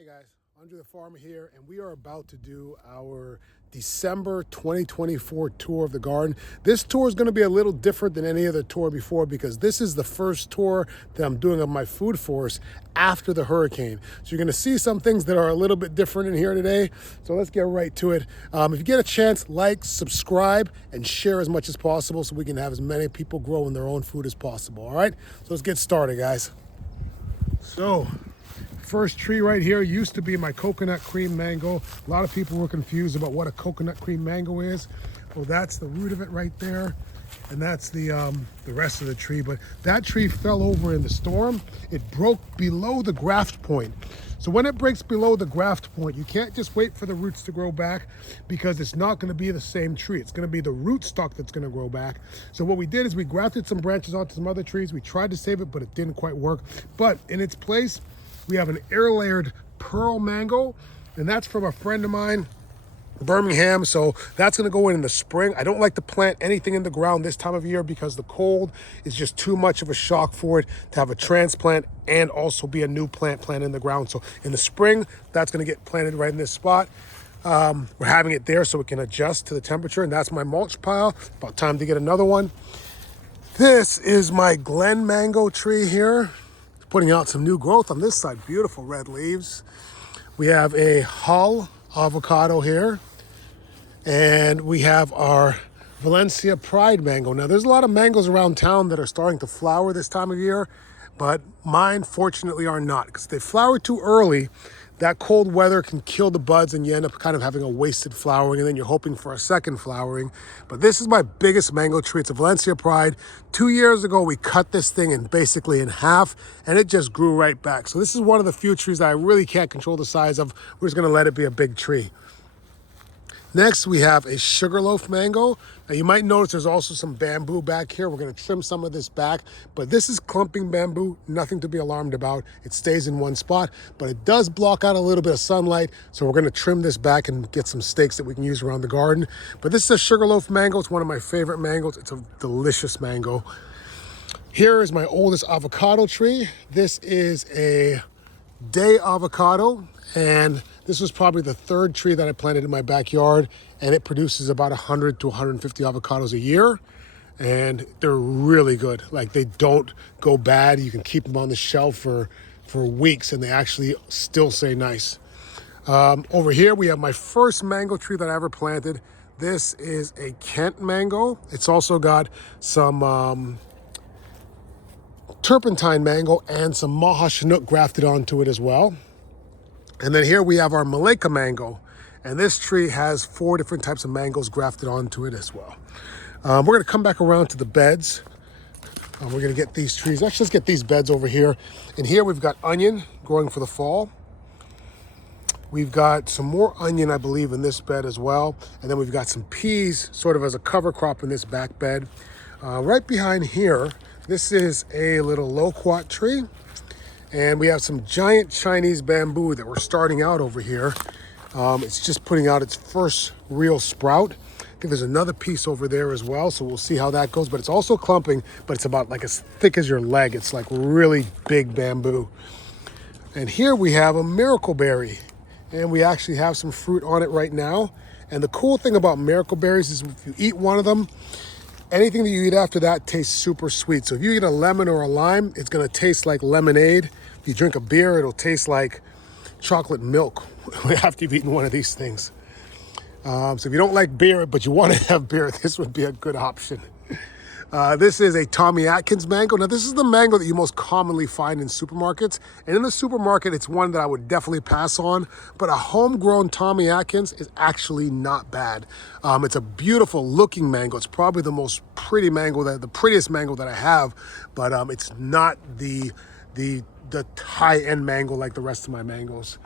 Hey guys, Andrethefarmer here, and we are about to do our December 2024 tour of the garden. This tour is going to be a little different than any other tour before because this is the first tour that I'm doing of my food forest after the hurricane. So you're going to see some things that are a little bit different in here today. So let's get right to it. If you get a chance, like, subscribe, and share as much as possible so we can have as many people growing their own food as possible. All right, so let's get started, guys. So first tree right here used to be my coconut cream mango. A lot of people were confused about what a coconut cream mango is. Well, that's the root of it right there, and that's the rest of the tree. But that tree fell over in the storm. It broke below the graft point. So when it breaks below the graft point, you can't just wait for the roots to grow back because it's not going to be the same tree. It's going to be the root stock that's going to grow back. So what we did is we grafted some branches onto some other trees. We tried to save it, but it didn't quite work. But in its place, we have an air-layered pearl mango, and that's from a friend of mine, Birmingham. So that's going to go in the spring. I don't like to plant anything in the ground this time of year because the cold is just too much of a shock for it to have a transplant and also be a new plant planted in the ground. So in the spring, that's going to get planted right in this spot. We're having it there so it can adjust to the temperature, and that's my mulch pile. About time to get another one. This is my Glen mango tree here, putting out some new growth on this side. Beautiful red leaves. We have a Hull avocado here, and we have our Valencia Pride mango. Now there's a lot of mangoes around town that are starting to flower this time of year, but mine fortunately are not, because if they flower too early, that cold weather can kill the buds and you end up kind of having a wasted flowering, and then you're hoping for a second flowering. But this is my biggest mango tree. It's a Valencia Pride. 2 years ago, we cut this thing basically in half, and it just grew right back. So this is one of the few trees that I really can't control the size of. We're just gonna let it be a big tree. Next, we have a sugarloaf mango. Now you might notice there's also some bamboo back here. We're gonna trim some of this back, but this is clumping bamboo, nothing to be alarmed about. It stays in one spot, but it does block out a little bit of sunlight. So we're gonna trim this back and get some stakes that we can use around the garden. But this is a sugarloaf mango. It's one of my favorite mangoes. It's a delicious mango. Here is my oldest avocado tree. This is a day avocado, and this was probably the third tree that I planted in my backyard, and it produces about 100 to 150 avocados a year, and they're really good. Like, they don't go bad. You can keep them on the shelf for weeks, and they actually still stay nice. Over here, we have my first mango tree that I ever planted. This is a Kent mango. It's also got some turpentine mango and some Maha Chinook grafted onto it as well. And then here we have our Malacca mango, and this tree has 4 different types of mangoes grafted onto it as well. We're going to come back around to the beds. We're going to get these trees. Actually, let's get these beds over here. And here we've got onion growing for the fall. We've got some more onion, I believe, in this bed as well. And then we've got some peas sort of as a cover crop in this back bed. Right behind here, this is a little loquat tree. And we have some giant Chinese bamboo that we're starting out over here. It's just putting out its first real sprout. I think there's another piece over there as well, so we'll see how that goes. But it's also clumping, but it's about like as thick as your leg. It's like really big bamboo. And here we have a miracle berry, and we actually have some fruit on it right now. And the cool thing about miracle berries is if you eat one of them, anything that you eat after that tastes super sweet. So if you eat a lemon or a lime, it's gonna taste like lemonade. If you drink a beer, it'll taste like chocolate milk after you've eaten one of these things. So if you don't like beer, but you want to have beer, this would be a good option. This is a Tommy Atkins mango. Now, this is the mango that you most commonly find in supermarkets. And in the supermarket, it's one that I would definitely pass on. But a homegrown Tommy Atkins is actually not bad. It's a beautiful looking mango. It's probably the most pretty mango, the prettiest mango that I have. But it's not the high-end mango like the rest of my mangoes.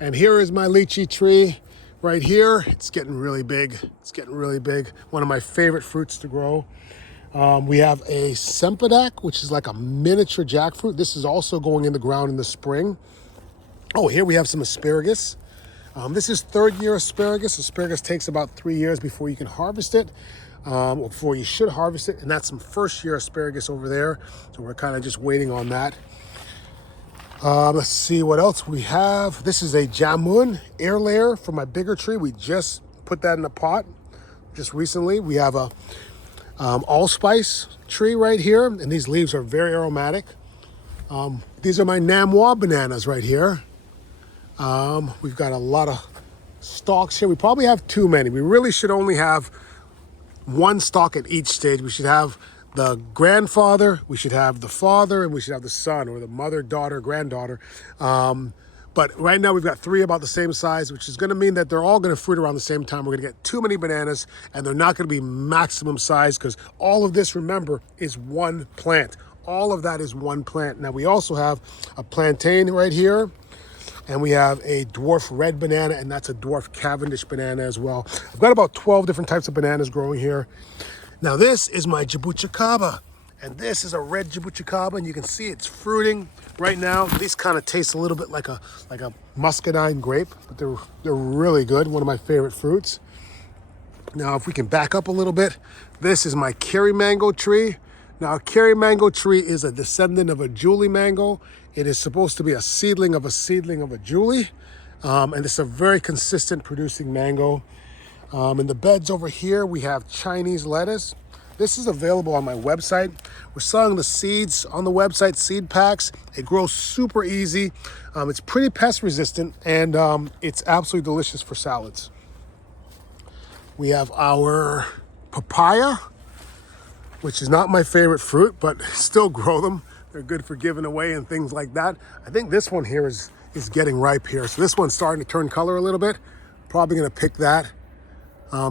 And here is my lychee tree right here. It's getting really big. It's getting really big. One of my favorite fruits to grow. We have a Sempedak, which is like a miniature jackfruit. This is also going in the ground in the spring. Oh, here we have some asparagus. This is third-year asparagus. Asparagus takes about 3 years before you can harvest it, or before you should harvest it. And that's some first-year asparagus over there. So we're kind of just waiting on that. Let's see what else we have. This is a jamun air layer for my bigger tree. We just put that in a pot just recently. We have a allspice tree right here, and these leaves are very aromatic. These are my Namwa bananas right here. We've got a lot of stalks here. We probably have too many. We really should only have one stalk at each stage. We should have the grandfather, we should have the father, and we should have the son, or the mother, daughter, granddaughter. But right now we've got three about the same size, which is going to mean that they're all going to fruit around the same time. We're going to get too many bananas, and they're not going to be maximum size, because all of this, remember, is one plant. All of that is one plant. Now we also have a plantain right here, and we have a dwarf red banana, and that's a dwarf Cavendish banana as well. I've got about 12 different types of bananas growing here. Now this is my jabuticaba, and this is a red jabuticaba, and you can see it's fruiting right now. These kind of taste a little bit like a muscadine grape, but they're really good. One of my favorite fruits. Now if we can back up a little bit, this is my Kiri mango tree. Now a Kiri mango tree is a descendant of a Julie mango. It is supposed to be a seedling of a Julie, and it's a very consistent producing mango. In the beds over here, we have Chinese lettuce. This is available on my website. We're selling the seeds on the website, seed packs. It grows super easy. It's pretty pest resistant, and it's absolutely delicious for salads. We have our papaya, which is not my favorite fruit, but still grow them. They're good for giving away and things like that. I think this one here is getting ripe here. So this one's starting to turn color a little bit. Probably gonna pick that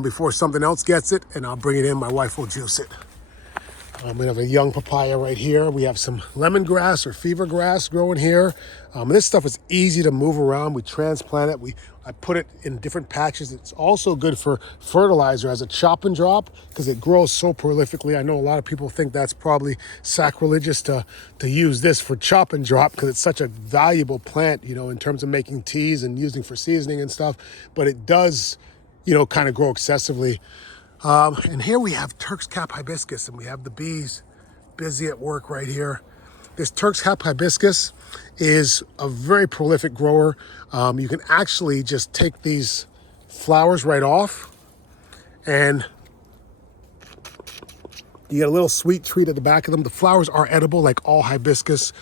before something else gets it, and I'll bring it in. My wife will juice it. We have a young papaya right here. We have some lemongrass or fever grass growing here. This stuff is easy to move around. We transplant it. I put it in different patches. It's also good for fertilizer as a chop and drop, because it grows so prolifically. I know a lot of people think that's probably sacrilegious to use this for chop and drop, because it's such a valuable plant, you know, in terms of making teas and using for seasoning and stuff. But it does, you know, kind of grow excessively. And here we have Turk's cap hibiscus, and we have the bees busy at work right here. This Turk's cap hibiscus is a very prolific grower. You can actually just take these flowers right off, and you get a little sweet treat at the back of them. The flowers are edible, like all hibiscus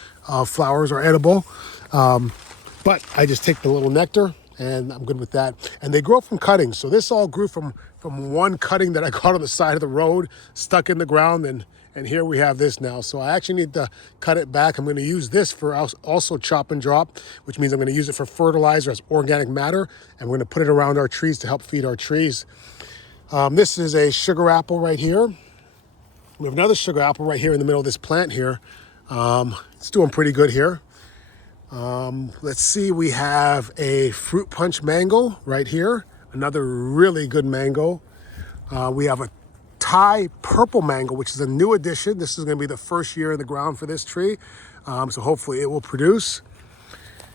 flowers are edible. But I just take the little nectar, and I'm good with that. And they grow from cuttings. So this all grew from one cutting that I got on the side of the road, stuck in the ground, and here we have this now. So I actually need to cut it back. I'm going to use this for also chop and drop, which means I'm going to use it for fertilizer as organic matter, and we're going to put it around our trees to help feed our trees. This is a sugar apple right here. We have another sugar apple right here in the middle of this plant here. It's doing pretty good here. Let's see, we have a fruit punch mango right here. Another really good mango. We have a Thai purple mango, which is a new addition. This is going to be the first year in the ground for this tree. So hopefully it will produce.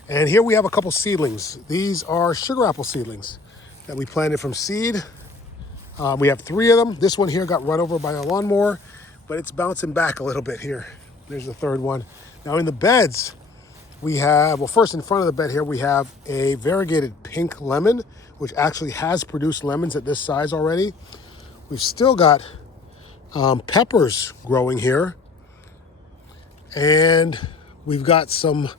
And here we have a couple seedlings. These are sugar apple seedlings that we planted from seed. We have 3 of them. This one here got run over by a lawnmower, but it's bouncing back a little bit here. There's the 3rd one. Now in the beds, we have, well, first in front of the bed here, we have a variegated pink lemon, which actually has produced lemons at this size already. We've still got peppers growing here. And we've got some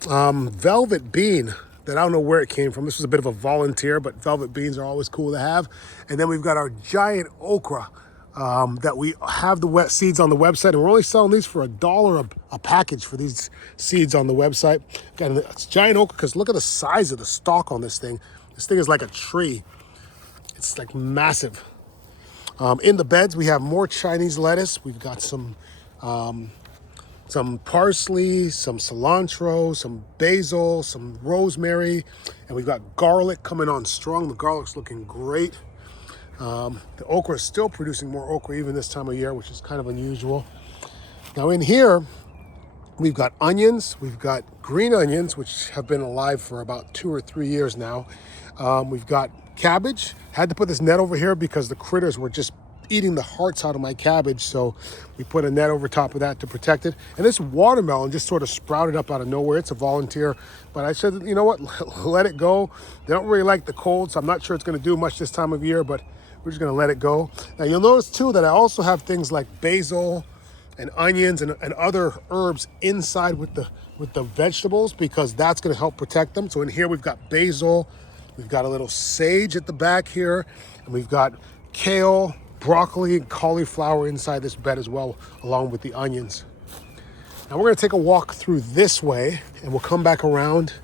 velvet bean that I don't know where it came from. This was a bit of a volunteer, but velvet beans are always cool to have. And then we've got our giant okra that we have the wet seeds on the website, and we're only selling these for $1 a package for these seeds on the website. Again, it's giant okra, because look at the size of the stalk on this thing. This thing is like a tree. It's like massive. In the beds, we have more Chinese lettuce. We've got some parsley, some cilantro, some basil, some rosemary, and we've got garlic coming on strong. The garlic's looking great. The okra is still producing more okra even this time of year, which is kind of unusual. Now in here, we've got onions. We've got green onions, which have been alive for about 2 or 3 years now. We've got cabbage. Had to put this net over here because the critters were just eating the hearts out of my cabbage, so we put a net over top of that to protect it. And this watermelon just sort of sprouted up out of nowhere. It's a volunteer, but I said, you know what, let it go. They don't really like the cold, so I'm not sure it's going to do much this time of year, but we're just going to let it go. Now you'll notice too that I also have things like basil and onions and other herbs inside with the vegetables, because that's going to help protect them. So in here we've got basil, we've got a little sage at the back here, and we've got kale, broccoli, and cauliflower inside this bed as well, along with the onions. Now we're going to take a walk through this way, and we'll come back around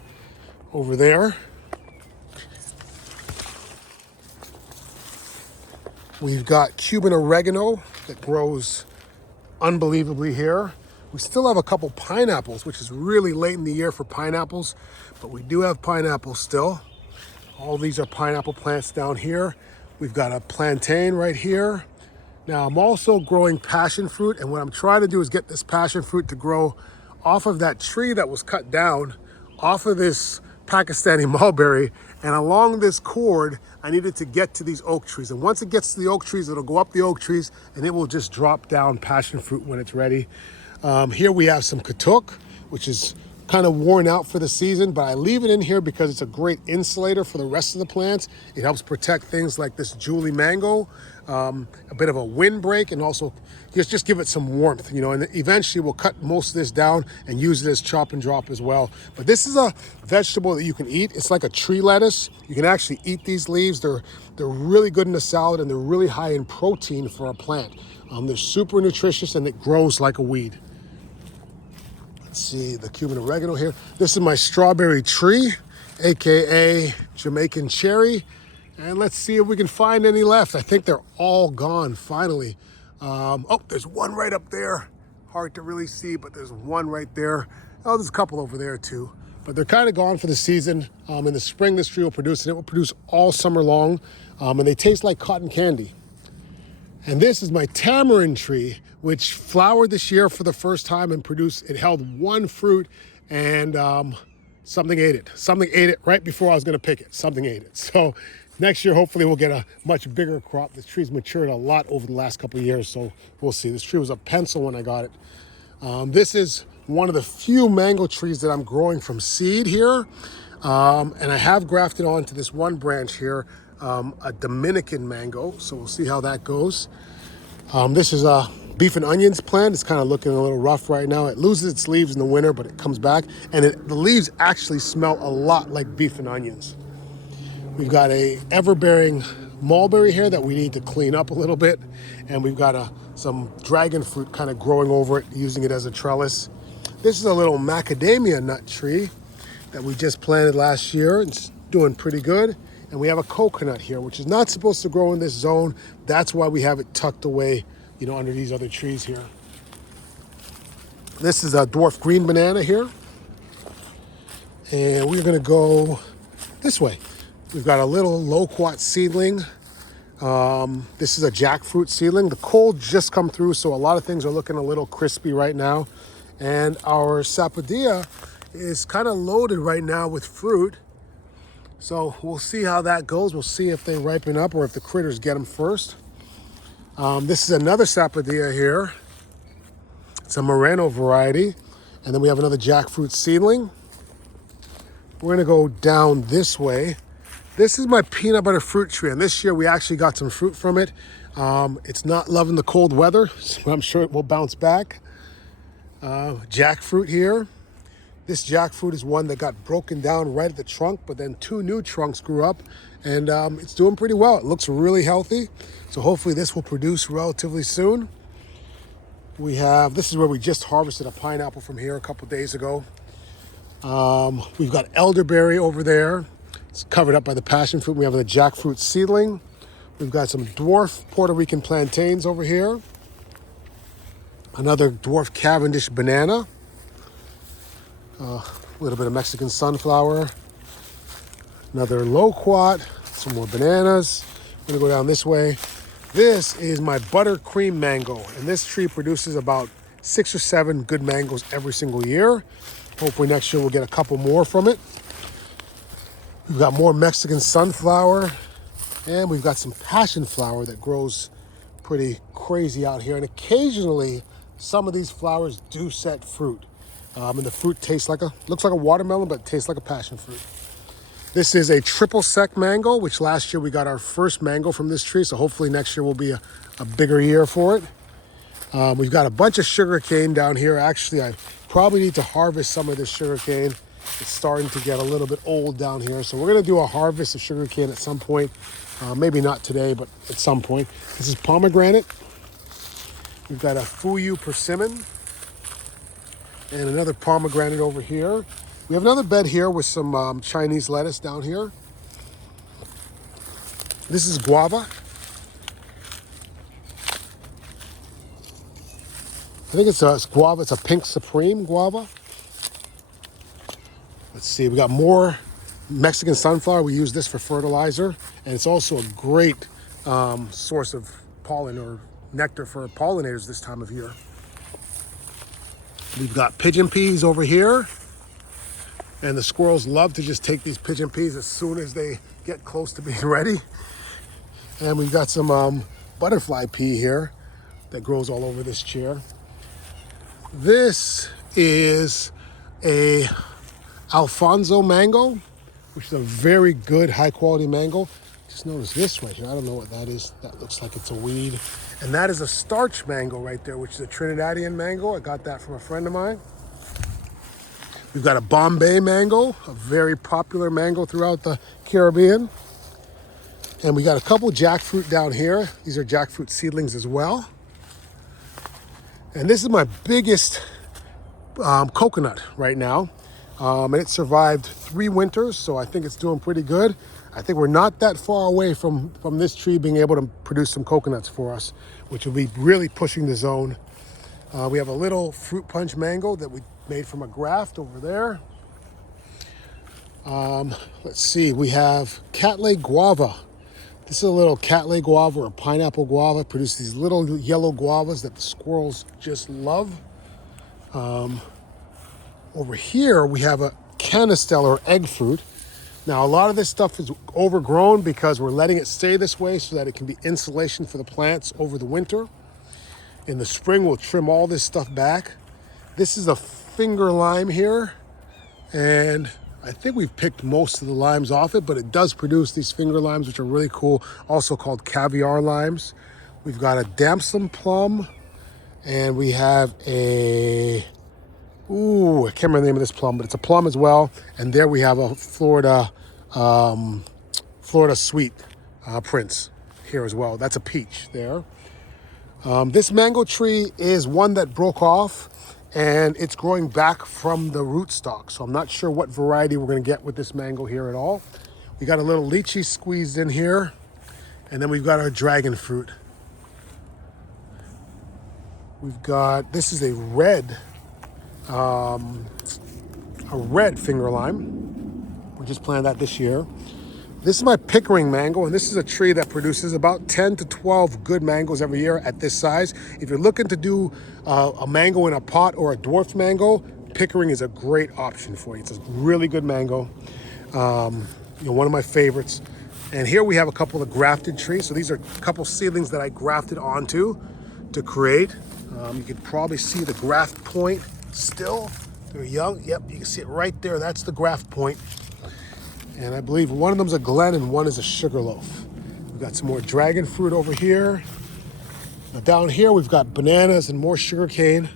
over there. We've got Cuban oregano that grows unbelievably here. We still have a couple pineapples, which is really late in the year for pineapples, but we do have pineapples still. All these are pineapple plants down here. We've got a plantain right here. Now I'm also growing passion fruit, and what I'm trying to do is get this passion fruit to grow off of that tree that was cut down, off of this Pakistani mulberry, and along this cord, I needed to get to these oak trees. And once it gets to the oak trees, it'll go up the oak trees and it will just drop down passion fruit when it's ready. Here we have some katuk, which is kind of worn out for the season, but I leave it in here because it's a great insulator for the rest of the plants. It helps protect things like this Julie mango, a bit of a windbreak, and also just give it some warmth, and eventually we'll cut most of this down and use it as chop and drop as well. But this is a vegetable that you can eat. It's like a tree lettuce. You can actually eat these leaves. They're really good in a salad, and they're really high in protein for a plant. They're super nutritious, and it grows like a weed. Let's see the Cuban oregano here. This is my strawberry tree, AKA Jamaican cherry. And let's see if we can find any left. I think they're all gone finally. Oh, there's one right up there. Hard to really see, but there's one right there. Oh, there's a couple over there too. But they're kind of gone for the season. In the spring, this tree will produce, and it will produce all summer long. And they taste like cotton candy. And this is my tamarind tree, which flowered this year for the first time and it held one fruit, and something ate it. Something ate it right before I was gonna pick it. Something ate it. So next year, hopefully we'll get a much bigger crop. This tree's matured a lot over the last couple of years, so we'll see. This tree was a pencil when I got it. This is one of the few mango trees that I'm growing from seed here. And I have grafted onto this one branch here, a Dominican mango, so we'll see how that goes. This is a beef and onions plant. It's kind of looking a little rough right now. It loses its leaves in the winter, but it comes back, and the leaves actually smell a lot like beef and onions. We've got a ever-bearing mulberry here that we need to clean up a little bit, and we've got some dragon fruit kind of growing over it, using it as a trellis. This is a little macadamia nut tree that we just planted last year. It's doing pretty good. And we have a coconut here, which is not supposed to grow in this zone. That's why we have it tucked away, under these other trees here. This is a dwarf green banana here. And we're gonna go this way. We've got a little loquat seedling. This is a jackfruit seedling. The cold just come through, so a lot of things are looking a little crispy right now. And our sapodilla is kind of loaded right now with fruit. So we'll see how that goes. We'll see if they ripen up or if the critters get them first. This is another sapodilla here. It's a Moreno variety. And then we have another jackfruit seedling. We're gonna go down this way. This is my peanut butter fruit tree, and this year we actually got some fruit from it. It's not loving the cold weather, so I'm sure it will bounce back. Jackfruit here. This jackfruit is one that got broken down right at the trunk, but then 2 new trunks grew up, and it's doing pretty well. It looks really healthy, so hopefully this will produce relatively soon. This is where we just harvested a pineapple from here a couple days ago. We've got elderberry over there. It's covered up by the passion fruit. We have the jackfruit seedling. We've got some dwarf Puerto Rican plantains over here. Another dwarf Cavendish banana. A little bit of Mexican sunflower. Another loquat. Some more bananas. I'm gonna go down this way. This is my buttercream mango, and this tree produces about 6 or 7 good mangoes every single year. Hopefully next year we'll get a couple more from it. We've got more Mexican sunflower, and we've got some passion flower that grows pretty crazy out here. And occasionally, some of these flowers do set fruit. And the fruit looks like a watermelon, but tastes like a passion fruit. This is a triple sec mango, which last year we got our first mango from this tree. So hopefully next year will be a bigger year for it. We've got a bunch of sugar cane down here. Actually, I probably need to harvest some of this sugar cane. It's starting to get a little bit old down here. So we're gonna do a harvest of sugar cane at some point. Maybe not today, but at some point. This is pomegranate. We've got a Fuyu persimmon and another pomegranate over here. We have another bed here with some Chinese lettuce down here. This is guava. I think it's guava. It's a pink supreme guava. Let's see, we got more Mexican sunflower. We use this for fertilizer, and it's also a great source of pollen or nectar for pollinators this time of year. We've got pigeon peas over here, and the squirrels love to just take these pigeon peas as soon as they get close to being ready. And we've got some butterfly pea here that grows all over this chair. This is a Alfonso mango, which is a very good high quality mango. Just notice this right here. I don't know what that is. That looks like it's a weed. And that is a starch mango right there, which is a Trinidadian mango. I got that from a friend of mine. We've got a Bombay mango, a very popular mango throughout the Caribbean. And we got a couple jackfruit down here. These are jackfruit seedlings as well. And this is my biggest coconut right now. And it survived 3 winters, so I think it's doing pretty good. I think we're not that far away from this tree being able to produce some coconuts for us, which will be really pushing the zone. We have a little fruit punch mango that we made from a graft over there. Let's see, we have Cattleya guava. This is a little Cattleya guava or pineapple guava. It produces these little yellow guavas that the squirrels just love. Over here, we have a canistella or egg fruit. Now, a lot of this stuff is overgrown because we're letting it stay this way so that it can be insulation for the plants over the winter. In the spring, we'll trim all this stuff back. This is a finger lime here, and I think we've picked most of the limes off it, but it does produce these finger limes, which are really cool, also called caviar limes. We've got a damson plum, and we have I can't remember the name of this plum, but it's a plum as well. And there we have a Florida sweet prince here as well. That's a peach there. This mango tree is one that broke off, and it's growing back from the rootstock. So I'm not sure what variety we're going to get with this mango here at all. We got a little lychee squeezed in here, and then we've got our dragon fruit. This is a red finger lime. We just planted that this year. This is my Pickering mango, and this is a tree that produces about 10 to 12 good mangoes every year at this size. If you're looking to do a mango in a pot or a dwarfed mango, Pickering is a great option for you. It's a really good mango, one of my favorites. And here we have a couple of grafted trees. So these are a couple seedlings that I grafted onto to create. You can probably see the graft point still. They're young. Yep, you can see it right there. That's the graft point. And I believe one of them's a Glen and one is a Sugarloaf. We've got some more dragon fruit over here. Now down here we've got bananas and more sugar cane.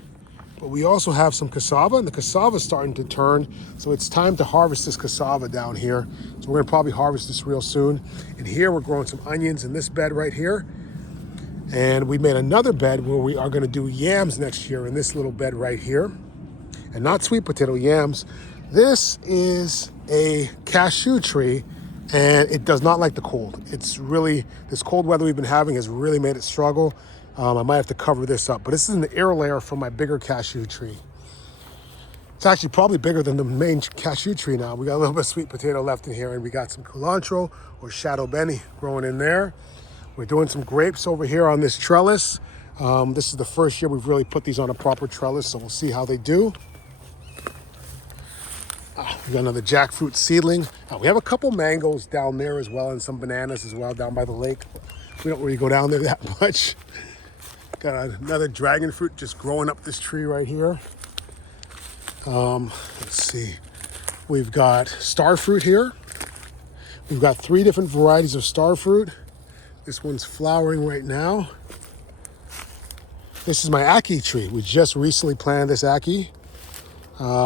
But we also have some cassava, and the cassava is starting to turn. So it's time to harvest this cassava down here. So we're gonna probably harvest this real soon. And here we're growing some onions in this bed right here. And we made another bed where we are gonna do yams next year in this little bed right here. And not sweet potato, yams. This is a cashew tree, and it does not like the cold. It's really, this cold weather we've been having has really made it struggle. I might have to cover this up, but this is an air layer from my bigger cashew tree. It's actually probably bigger than the main cashew tree now. We got a little bit of sweet potato left in here, and we got some cilantro or shadow benny growing in there. We're doing some grapes over here on this trellis. This is the first year we've really put these on a proper trellis, so we'll see how they do. We got another jackfruit seedling. We have a couple mangoes down there as well, and some bananas as well down by the lake. We don't really go down there that much. Got another dragon fruit just growing up this tree right here. Let's see. We've got star fruit here. We've got 3 different varieties of star fruit. This one's flowering right now. This is my ackee tree. We just recently planted this ackee.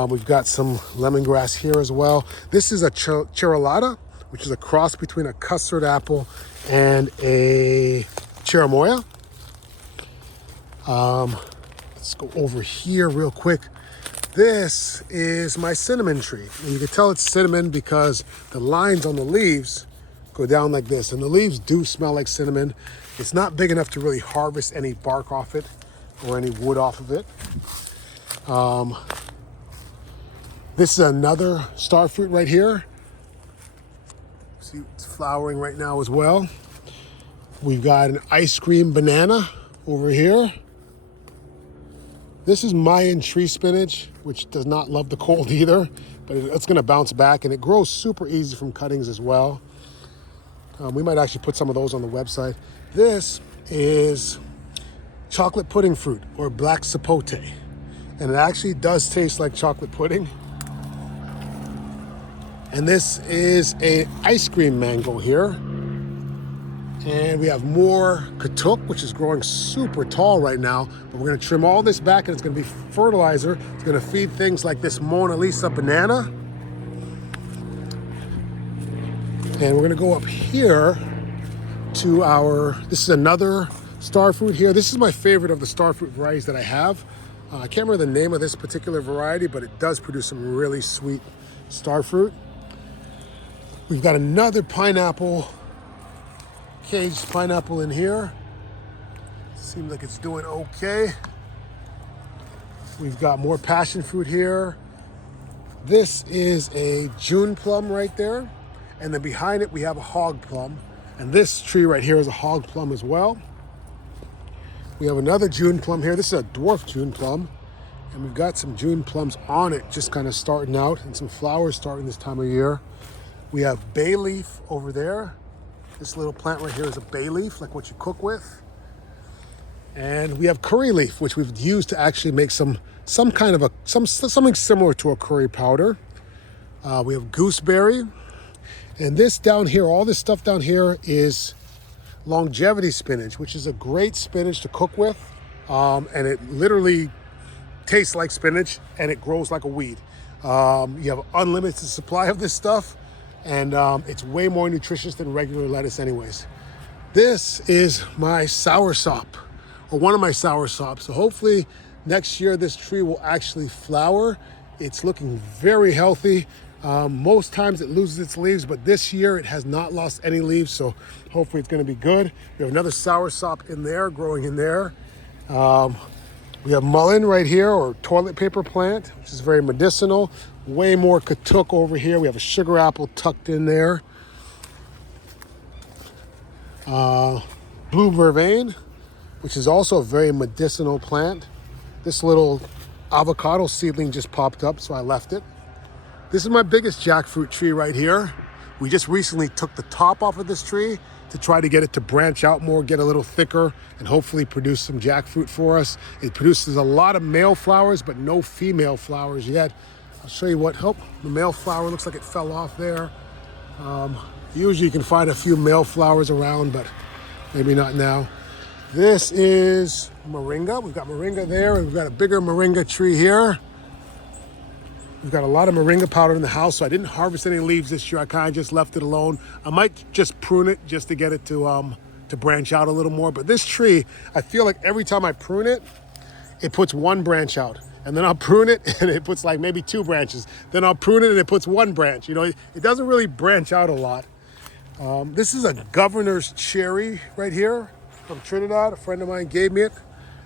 We've got some lemongrass here as well. This is a chirolata, which is a cross between a custard apple and a cherimoya. Let's go over here real quick. This is my cinnamon tree. And you can tell it's cinnamon because the lines on the leaves go down like this. And the leaves do smell like cinnamon. It's not big enough to really harvest any bark off it or any wood off of it. This is another star fruit right here. See, it's flowering right now as well. We've got an ice cream banana over here. This is Mayan tree spinach, which does not love the cold either, but it's going to bounce back, and it grows super easy from cuttings as well. We might actually put some of those on the website. This is chocolate pudding fruit, or black sapote, and it actually does taste like chocolate pudding. And this is an ice cream mango here. And we have more katuk, which is growing super tall right now. But we're going to trim all this back, and it's going to be fertilizer. It's going to feed things like this Mona Lisa banana. And we're going to go up here to this is another star fruit here. This is my favorite of the star fruit varieties that I have. I can't remember the name of this particular variety, but it does produce some really sweet star fruit. We've got another pineapple, caged pineapple in here. Seems like it's doing okay. We've got more passion fruit here. This is a June plum right there. And then behind it, we have a hog plum. And this tree right here is a hog plum as well. We have another June plum here. This is a dwarf June plum. And we've got some June plums on it, just kind of starting out, and some flowers starting this time of year. We have bay leaf over there. This little plant right here is a bay leaf, like what you cook with. And we have curry leaf, which we've used to actually make something similar to a curry powder. We have gooseberry. And this down here, all this stuff down here is longevity spinach, which is a great spinach to cook with. And it literally tastes like spinach, and it grows like a weed. You have an unlimited supply of this stuff, and it's way more nutritious than regular lettuce anyways. This is my soursop, or one of my soursops. So hopefully next year this tree will actually flower. It's looking very healthy. Most times it loses its leaves, but this year it has not lost any leaves, so hopefully it's going to be good. We have another soursop in there, growing in there. We have mullein right here, or toilet paper plant, which is very medicinal. Way more katuk over here. We have a sugar apple tucked in there. Blue vervain, which is also a very medicinal plant. This little avocado seedling just popped up, so I left it. This is my biggest jackfruit tree right here. We just recently took the top off of this tree to try to get it to branch out more, get a little thicker, and hopefully produce some jackfruit for us. It produces a lot of male flowers, but no female flowers yet. I'll show you what, the male flower looks like it fell off there. Usually you can find a few male flowers around, but maybe not now. This is moringa. We've got moringa there, and we've got a bigger moringa tree here. We've got a lot of moringa powder in the house, so I didn't harvest any leaves this year. I kind of just left it alone. I might just prune it just to get it to branch out a little more. But this tree, I feel like every time I prune it, it puts one branch out. And then I'll prune it, and it puts like maybe 2 branches. Then I'll prune it, and it puts 1 branch. You know, it doesn't really branch out a lot. This is a governor's cherry right here from Trinidad. A friend of mine gave me it.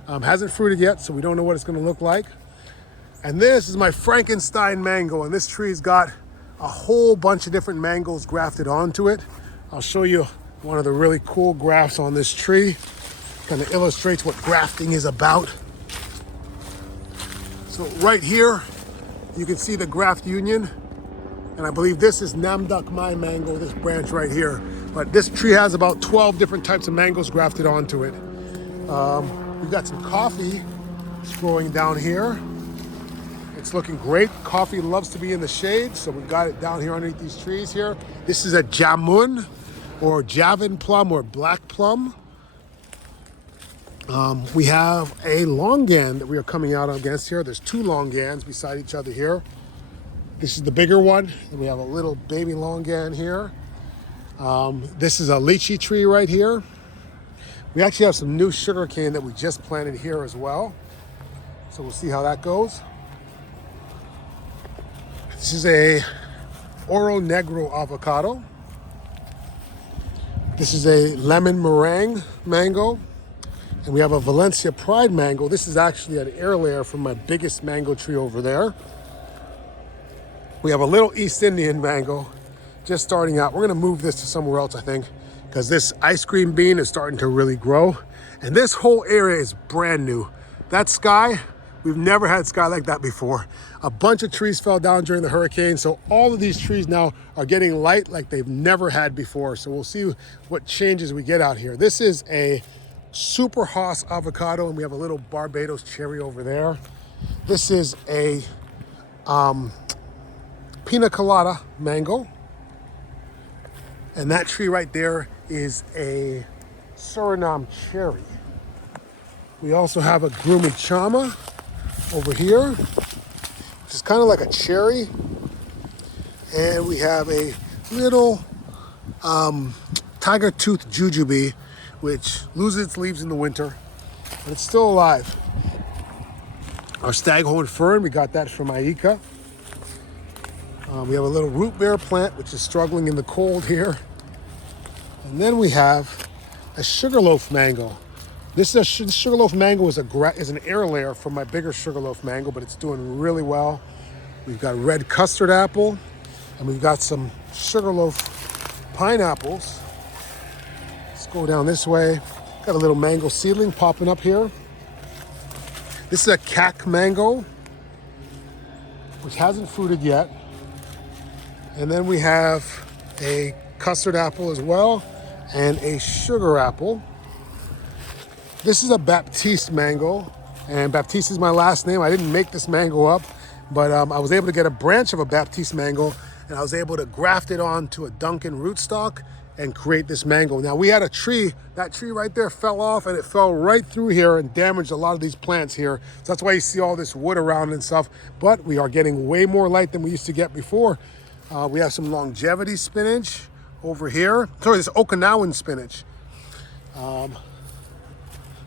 Hasn't fruited yet, so we don't know what it's going to look like. And this is my Frankenstein mango, and this tree's got a whole bunch of different mangoes grafted onto it. I'll show you one of the really cool grafts on this tree. Kind of illustrates what grafting is about. So right here, you can see the graft union. And I believe this is Namduk Mai mango, this branch right here. But this tree has about 12 different types of mangoes grafted onto it. We've got some coffee growing down here. It's looking great. Coffee loves to be in the shade, so we've got it down here underneath these trees here. This is a jamun, or Javan plum, or black plum. We have a longan that we are coming out against here. There's two longans beside each other here. This is the bigger one, and we have a little baby longan here. This is a lychee tree right here. We actually have some new sugarcane that we just planted here as well. So we'll see how that goes. This is a Oro Negro avocado. This is a lemon meringue mango. And we have a Valencia Pride mango. This is actually an air layer from my biggest mango tree over there. We have a little East Indian mango just starting out. We're gonna move this to somewhere else, I think, because this ice cream bean is starting to really grow. And this whole area is brand new. That sky, we've never had sky like that before. A bunch of trees fell down during the hurricane, so all of these trees now are getting light like they've never had before. So we'll see what changes we get out here. This is a Super Haas avocado, and we have a little Barbados cherry over there. This is a Pina Colada mango. And that tree right there is a Suriname cherry. We also have a Grumachama over here, which is kind of like a cherry. And we have a little tiger tooth jujube, which loses its leaves in the winter, but it's still alive. Our staghorn fern, we got that from Aika. We have a little root beer plant, which is struggling in the cold here. And then we have a sugarloaf mango. This sugarloaf mango is an air layer from my bigger sugarloaf mango, but it's doing really well. We've got red custard apple, and we've got some sugarloaf pineapples. Let's go down this way. Got a little mango seedling popping up here. This is a cac mango, which hasn't fruited yet. And then we have a custard apple as well, and a sugar apple. This is a Baptiste mango, and Baptiste is my last name. I didn't make this mango up, but I was able to get a branch of a Baptiste mango, and I was able to graft it onto a Duncan rootstock and create this mango. Now we had a tree, that tree right there fell off, and it fell right through here and damaged a lot of these plants here. So that's why you see all this wood around and stuff, but we are getting way more light than we used to get before. We have some longevity spinach over here. Sorry, this Okinawan spinach.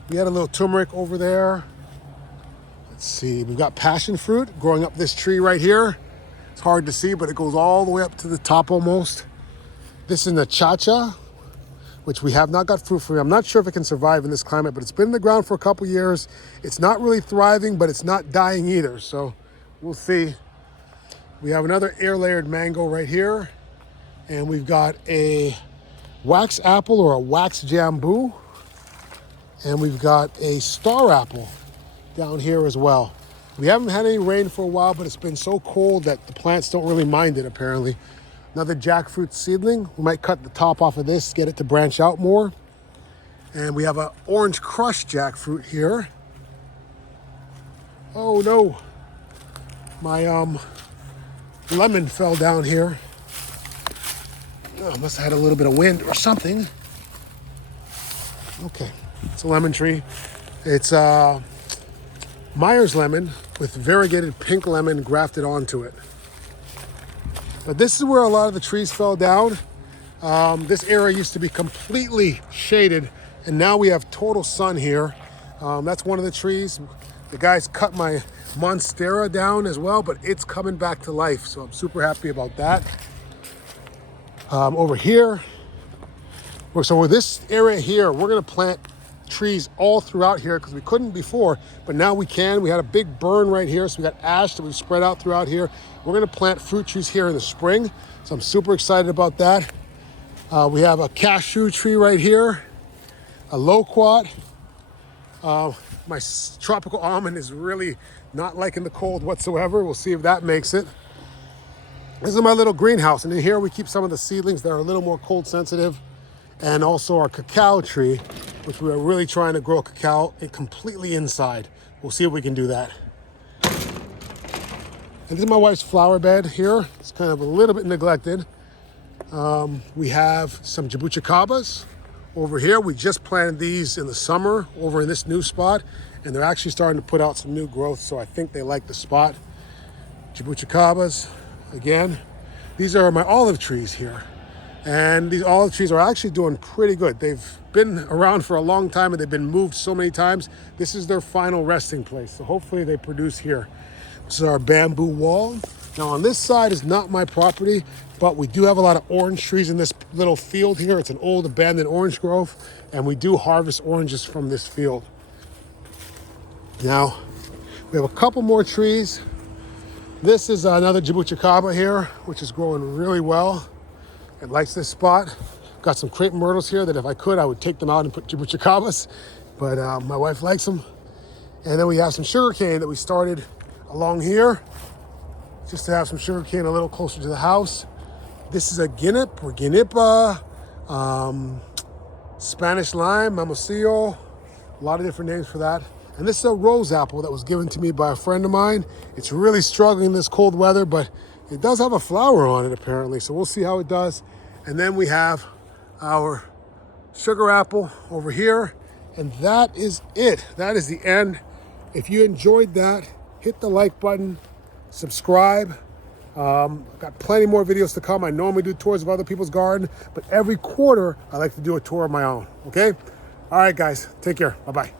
We had a little turmeric over there. Let's see, we've got passion fruit growing up this tree right here. It's hard to see, but it goes all the way up to the top almost. This is the cha-cha, which we have not got fruit for. I'm not sure if it can survive in this climate, but it's been in the ground for a couple years. It's not really thriving, but it's not dying either, so we'll see. We have another air-layered mango right here, and we've got a wax apple or a wax jambu, and we've got a star apple down here as well. We haven't had any rain for a while, but it's been so cold that the plants don't really mind it, apparently. Another jackfruit seedling. We might cut the top off of this, get it to branch out more. And we have an orange crush jackfruit here. Oh no, my lemon fell down here. Oh, must have had a little bit of wind or something. Okay, it's a lemon tree. It's Myers lemon with variegated pink lemon grafted onto it. But this is where a lot of the trees fell down. This area used to be completely shaded, and now we have total sun here. That's one of the trees. The guys cut my monstera down as well, but it's coming back to life, so I'm super happy about that. Over here, so with this area here, we're gonna plant trees all throughout here because we couldn't before, but now we can. We had a big burn right here, so we got ash that we've spread out throughout here. We're gonna plant fruit trees here in the spring, so I'm super excited about that. We have a cashew tree right here, a loquat. My tropical almond is really not liking the cold whatsoever. We'll see if that makes it. This is my little greenhouse, and in here we keep some of the seedlings that are a little more cold sensitive, and also our cacao tree, which we are really trying to grow cacao completely inside. We'll see if we can do that. And this is my wife's flower bed here. It's kind of a little bit neglected. We have some jabuticabas over here. We just planted these in the summer over in this new spot, and they're actually starting to put out some new growth, so I think they like the spot. Jabuticabas, again. These are my olive trees here. And these olive trees are actually doing pretty good. They've been around for a long time and they've been moved so many times. This is their final resting place, so hopefully they produce here. This is our bamboo wall. Now on this side is not my property, but we do have a lot of orange trees in this little field here. It's an old abandoned orange grove, and we do harvest oranges from this field. Now, we have a couple more trees. This is another jabuticaba here, which is growing really well. It likes this spot. Got some crepe myrtles here that if I could, I would take them out and put jabuticabas, but my wife likes them. And then we have some sugarcane that we started along here, just to have some sugarcane a little closer to the house. This is a guinip or guinipa, Spanish lime, mamosillo, a lot of different names for that. And this is a rose apple that was given to me by a friend of mine. It's really struggling in this cold weather, but it does have a flower on it apparently, so we'll see how it does. And then we have our sugar apple over here, and that is it. That is the end. If you enjoyed that, hit the like button, subscribe. I've got plenty more videos to come. I normally do tours of other people's garden, but every quarter I like to do a tour of my own, okay? All right, guys, take care. Bye-bye.